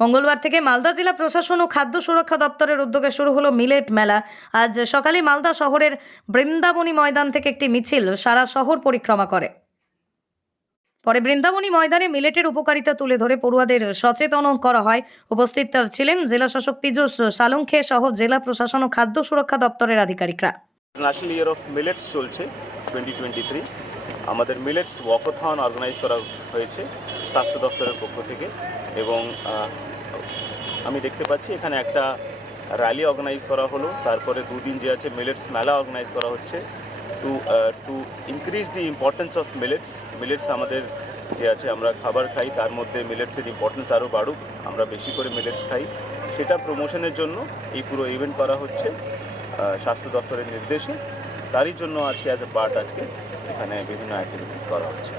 মঙ্গলবার থেকে মালদা জেলা প্রশাসন ও খাদ্য সুরক্ষা দপ্তরের উদ্যোগে শুরু হলো মিলেট মেলা। আজ সকালে মালদা শহরের বৃন্দাবনী ময়দান থেকে একটি মিছিল সারা শহর পরিক্রমা করে। পরে বৃন্দাবনী ময়দানে মিলেটের উপকারিতা তুলে ধরে পড়ুয়াদের সচেতন করা হয়। উপস্থিত ছিলেন জেলা শাসক পীযূষ সালুঙ্খে সহ জেলা প্রশাসন ও খাদ্য সুরক্ষা দপ্তরের আধিকারিকরা। ন্যাশনাল ইয়ার অফ মিলেটস চলছে 2023। আমাদের মিলেটস ওয়াকাথন অর্গানাইজ করা হয়েছে স্বাস্থ্য দপ্তরের পক্ষ থেকে, এবং আমি দেখতে পাচ্ছি এখানে একটা র্যালি অর্গানাইজ করা হলো। তারপরে দুদিন যে আছে মিলেটস মেলা অর্গানাইজ করা হচ্ছে to increase the importance of millets আমাদের যে আছে আমরা খাবার খাই, তার মধ্যে মিলেটসের ইম্পর্টেন্স আরও বাড়ুক, আমরা বেশি করে মিলেটস খাই, সেটা প্রমোশনের জন্য এই পুরো ইভেন্ট করা হচ্ছে স্বাস্থ্য দপ্তরের নির্দেশে। তারই জন্য আজকে অ্যাজ এ পার্ট আজকে এখানে বিভিন্ন অ্যাক্টিভিটিস করা হচ্ছে।